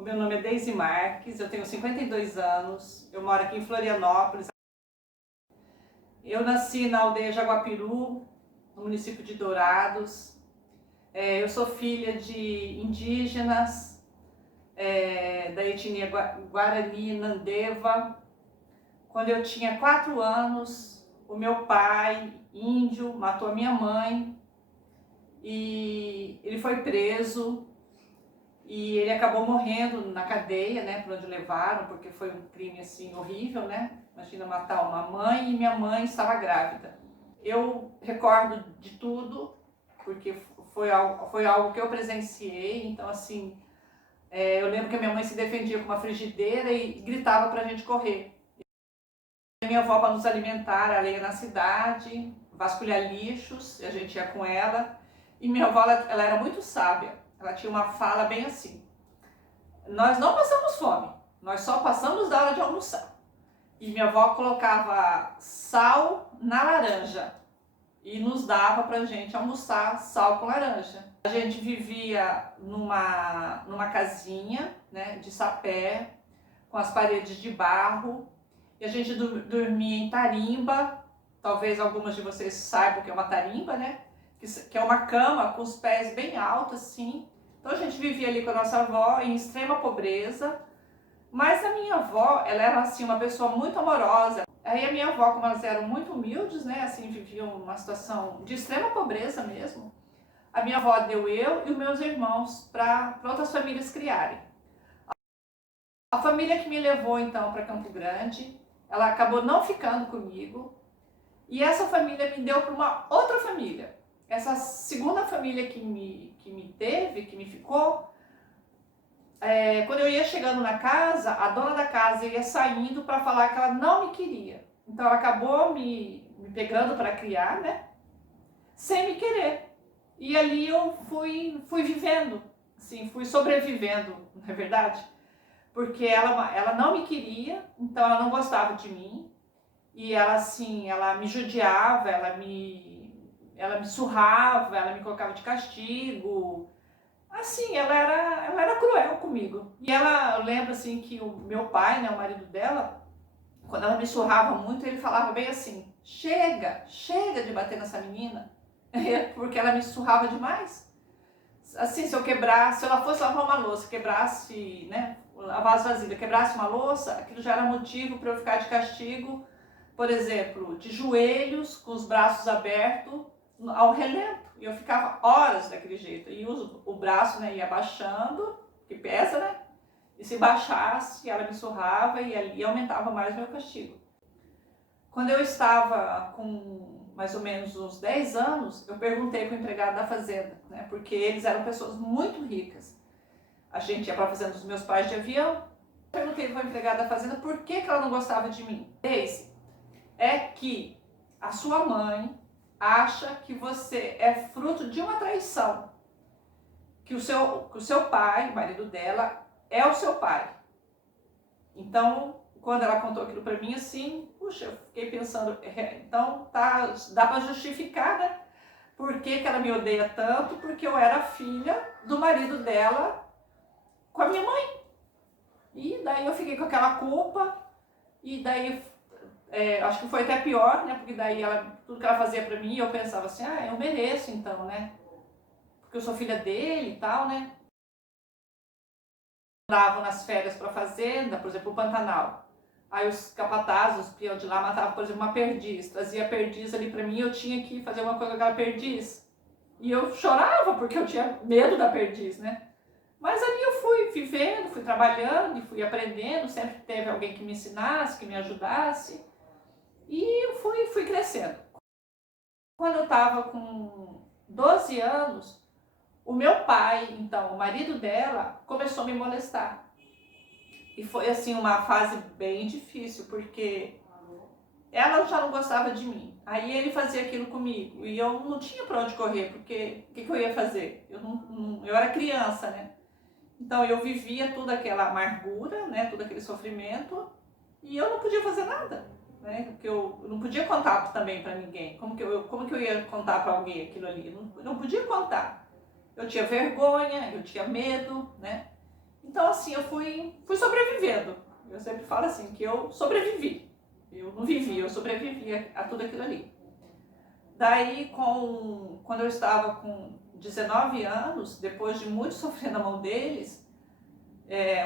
O meu nome é Deise Marques, eu tenho 52 anos, eu moro aqui em Florianópolis. Eu nasci na aldeia Jaguapiru, no município de Dourados. Eu sou filha de indígenas, da etnia Guarani Nandeva. Quando eu tinha 4 anos, o meu pai, índio, matou a minha mãe e ele foi preso. E ele acabou morrendo na cadeia, né, por onde levaram, porque foi um crime assim horrível, né? Imagina matar uma mãe e minha mãe estava grávida. Eu recordo de tudo, porque foi algo que eu presenciei, então assim, eu lembro que a minha mãe se defendia com uma frigideira e gritava pra gente correr. A minha avó, para nos alimentar, ela ia na cidade, vasculhar lixos, e a gente ia com ela. E minha avó, ela era muito sábia. Ela tinha uma fala bem assim: nós não passamos fome, nós só passamos da hora de almoçar. E minha avó colocava sal na laranja e nos dava pra gente almoçar sal com laranja. A gente vivia numa casinha, né, de sapé, com as paredes de barro, e a gente dormia em tarimba. Talvez algumas de vocês saibam o que é uma tarimba, né? Que é uma cama com os pés bem altos assim. Então a gente vivia ali com a nossa avó em extrema pobreza, mas a minha avó, ela era assim uma pessoa muito amorosa. Aí a minha avó, como elas eram muito humildes, né, assim, viviam uma situação de extrema pobreza mesmo, a minha avó deu eu e os meus irmãos para outras famílias criarem. A família que me levou então para Campo Grande, ela acabou não ficando comigo, e essa família me deu para uma outra família. Essa segunda família que me ficou, quando eu ia chegando na casa, a dona da casa ia saindo para falar que ela não me queria. Então ela acabou me pegando para criar, né? Sem me querer. E ali eu fui vivendo, assim, fui sobrevivendo, não é verdade? Porque ela não me queria, então ela não gostava de mim. E ela, assim, ela me judiava, ela me surrava, ela me colocava de castigo. Assim, ela era cruel comigo. E eu lembro assim que o meu pai, né, o marido dela, quando ela me surrava muito, ele falava bem assim: chega de bater nessa menina, porque ela me surrava demais. Assim, se ela fosse lavar uma louça, quebrasse, né, lavar as vasilhas, quebrasse uma louça, aquilo já era motivo para eu ficar de castigo, por exemplo, de joelhos, com os braços abertos, ao relento. E eu ficava horas daquele jeito. E o braço, né, ia baixando, que pesa, né? E se baixasse, ela me surrava e ali aumentava mais o meu castigo. Quando eu estava com mais ou menos uns 10 anos, eu perguntei para o empregado da fazenda, né? Porque eles eram pessoas muito ricas. A gente ia para a fazenda dos meus pais de avião. Eu perguntei para o empregado da fazenda por que ela não gostava de mim. Deise, é que a sua mãe acha que você é fruto de uma traição. Que o seu pai, o marido dela, é o seu pai. Então, quando ela contou aquilo para mim, assim, puxa, eu fiquei pensando, então dá para justificar, né? Por que ela me odeia tanto? Porque eu era filha do marido dela com a minha mãe. E daí eu fiquei com aquela culpa, e daí acho que foi até pior, né? Porque daí tudo que ela fazia pra mim, eu pensava assim, eu mereço então, né? Porque eu sou filha dele e tal, né? Mandavam nas férias pra fazenda, por exemplo, o Pantanal. Aí os capatazes, os peão de lá, matavam, por exemplo, uma perdiz. Trazia a perdiz ali pra mim, eu tinha que fazer uma coisa com aquela perdiz. E eu chorava porque eu tinha medo da perdiz, né? Mas ali eu fui vivendo, fui trabalhando e fui aprendendo. Sempre teve alguém que me ensinasse, que me ajudasse. E eu fui crescendo. Quando eu estava com 12 anos, o meu pai, então, o marido dela, começou a me molestar. E foi, assim, uma fase bem difícil, porque ela já não gostava de mim. Aí ele fazia aquilo comigo e eu não tinha para onde correr, porque o que eu ia fazer? Eu era criança, né? Então eu vivia toda aquela amargura, né? Todo aquele sofrimento e eu não podia fazer nada, né? Porque eu não podia contar também para ninguém. Como que eu ia contar para alguém aquilo ali? Eu não podia contar. Eu tinha vergonha, eu tinha medo, né? Então assim, eu fui sobrevivendo. Eu sempre falo assim, que eu sobrevivi. Eu não vivi, eu sobrevivi a tudo aquilo ali. Daí, quando eu estava com 19 anos, depois de muito sofrer na mão deles,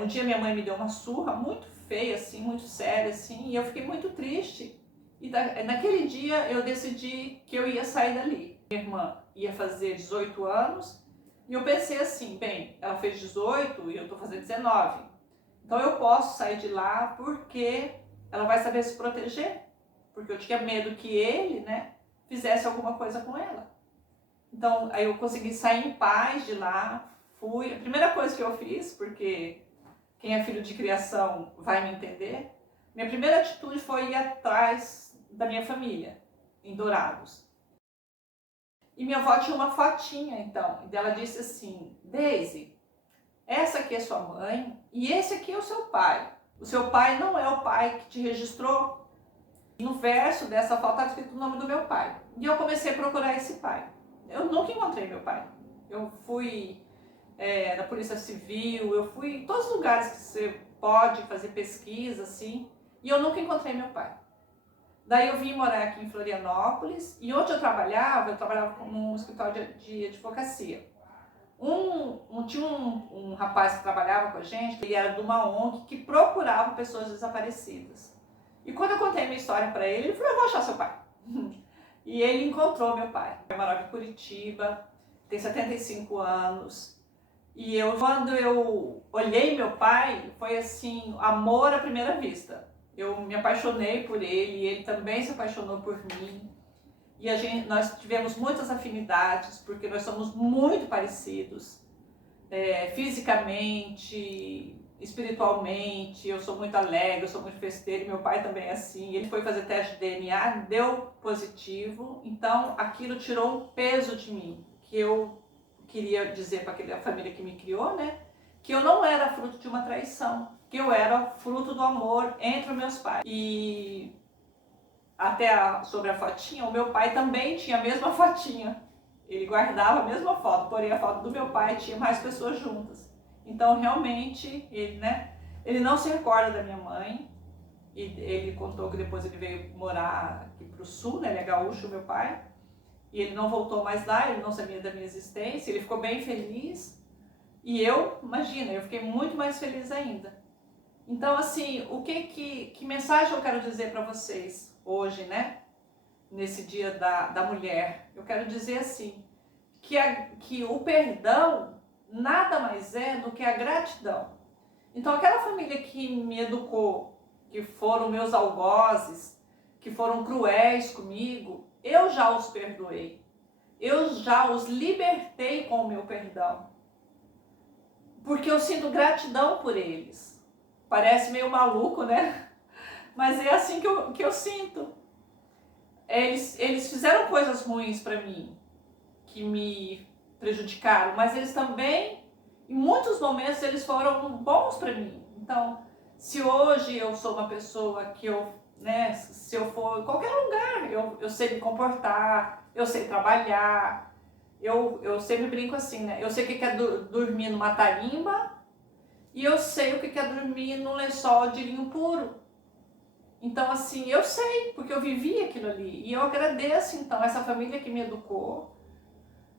um dia minha mãe me deu uma surra muito feia, assim, muito séria, assim, e eu fiquei muito triste. E naquele dia eu decidi que eu ia sair dali. Minha irmã ia fazer 18 anos e eu pensei assim, bem, ela fez 18 e eu estou fazendo 19. Então eu posso sair de lá porque ela vai saber se proteger. Porque eu tinha medo que ele, né, fizesse alguma coisa com ela. Então aí eu consegui sair em paz de lá. Fui. A primeira coisa que eu fiz, porque quem é filho de criação vai me entender, minha primeira atitude foi ir atrás da minha família, em Dourados. E minha avó tinha uma fotinha, então, e ela disse assim, Deise, essa aqui é sua mãe e esse aqui é o seu pai. O seu pai não é o pai que te registrou. E no verso dessa foto estava escrito o nome do meu pai. E eu comecei a procurar esse pai. Eu nunca encontrei meu pai. Eu fui na Polícia Civil, eu fui em todos os lugares que você pode fazer pesquisa, assim, e eu nunca encontrei meu pai. Daí eu vim morar aqui em Florianópolis, e onde eu trabalhava num escritório de advocacia. Tinha um rapaz que trabalhava com a gente, ele era de uma ONG que procurava pessoas desaparecidas. E quando eu contei a minha história para ele, ele falou, eu vou achar seu pai. E ele encontrou meu pai. Ele mora em Curitiba, tem 75 anos. E quando eu olhei meu pai, foi assim, amor à primeira vista. Eu me apaixonei por ele, ele também se apaixonou por mim. E nós tivemos muitas afinidades, porque nós somos muito parecidos, fisicamente, espiritualmente. Eu sou muito alegre, eu sou muito festeira, e meu pai também é assim. Ele foi fazer teste de DNA, deu positivo, então aquilo tirou um peso de mim, que eu queria dizer para aquela família que me criou, né, que eu não era fruto de uma traição, que eu era fruto do amor entre os meus pais. E até sobre a fotinha, o meu pai também tinha a mesma fotinha. Ele guardava a mesma foto, porém a foto do meu pai tinha mais pessoas juntas. Então realmente ele não se recorda da minha mãe. E ele contou que depois ele veio morar aqui para o sul, né, ele é gaúcho, meu pai. E ele não voltou mais lá, ele não sabia da minha existência, ele ficou bem feliz. E eu, imagina, eu fiquei muito mais feliz ainda. Então, assim, que mensagem eu quero dizer para vocês hoje, né? Nesse dia da mulher? Eu quero dizer assim, que o perdão nada mais é do que a gratidão. Então, aquela família que me educou, que foram meus algozes, que foram cruéis comigo, eu já os perdoei. Eu já os libertei com o meu perdão. Porque eu sinto gratidão por eles. Parece meio maluco, né? Mas é assim que eu sinto. Eles fizeram coisas ruins para mim, que me prejudicaram, mas eles também, em muitos momentos, eles foram bons para mim. Então, se hoje eu sou uma pessoa que se eu for em qualquer lugar, eu sei me comportar, eu sei trabalhar, eu sempre brinco assim, né? Eu sei o que é dormir numa tarimba e eu sei o que é dormir num lençol de linho puro. Então, assim, eu sei, porque eu vivi aquilo ali. E eu agradeço, então, essa família que me educou,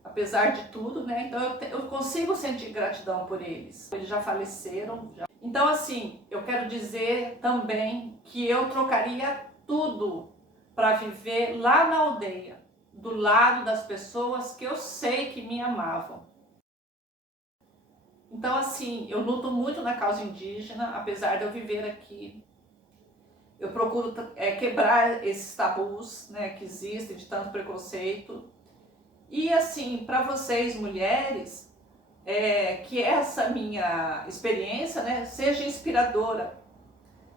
apesar de tudo, né? Então, eu consigo sentir gratidão por eles. Eles já faleceram. Então, assim, eu quero dizer também que eu trocaria tudo para viver lá na aldeia, do lado das pessoas que eu sei que me amavam. Então, assim, eu luto muito na causa indígena, apesar de eu viver aqui. Eu procuro quebrar esses tabus, né, que existem de tanto preconceito. E assim, para vocês mulheres, que essa minha experiência, né, seja inspiradora,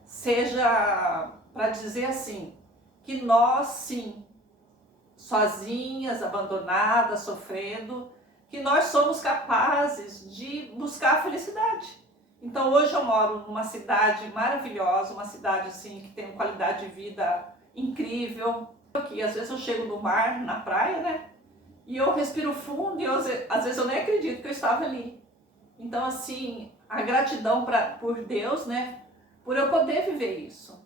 seja para dizer assim, que nós sim, sozinhas, abandonadas, sofrendo, que nós somos capazes de buscar a felicidade. Então hoje eu moro numa cidade maravilhosa, uma cidade assim que tem uma qualidade de vida incrível. Aqui, às vezes eu chego no mar, na praia, né? E eu respiro fundo e às vezes eu nem acredito que eu estava ali. Então, assim, a gratidão por Deus, né? Por eu poder viver isso.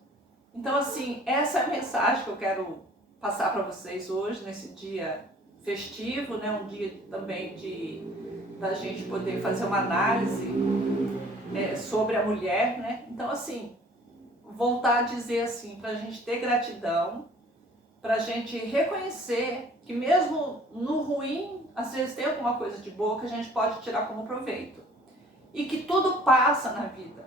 Então, assim, essa é a mensagem que eu quero passar para vocês hoje, nesse dia festivo, né? Um dia também da gente poder fazer uma análise sobre a mulher, né? Então, assim, voltar a dizer assim, para a gente ter gratidão, para a gente reconhecer que mesmo no ruim, às vezes tem alguma coisa de boa que a gente pode tirar como proveito. E que tudo passa na vida.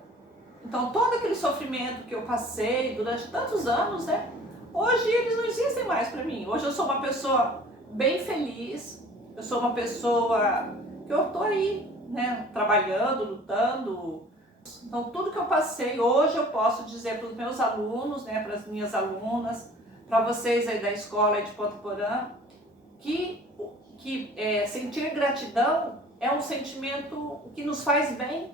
Então, todo aquele sofrimento que eu passei durante tantos anos, né? Hoje eles não existem mais para mim. Hoje eu sou uma pessoa bem feliz, eu sou uma pessoa que eu tô aí, né? Trabalhando, lutando. Então, tudo que eu passei, hoje eu posso dizer para os meus alunos, né? Para as minhas alunas, para vocês aí da escola aí de Ponta Porã, que sentir gratidão é um sentimento que nos faz bem,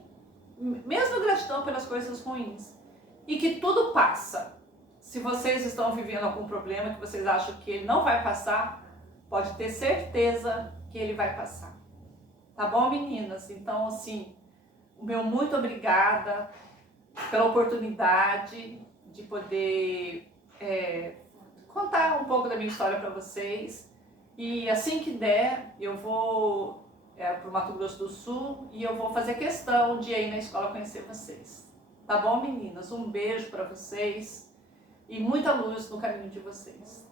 mesmo gratidão pelas coisas ruins, e que tudo passa. Se vocês estão vivendo algum problema que vocês acham que ele não vai passar, pode ter certeza que ele vai passar. Tá bom, meninas? Então, assim, o meu muito obrigada pela oportunidade de poder contar um pouco da minha história para vocês. E assim que der, eu vou para o Mato Grosso do Sul e eu vou fazer questão de ir aí na escola conhecer vocês. Tá bom, meninas? Um beijo para vocês e muita luz no caminho de vocês.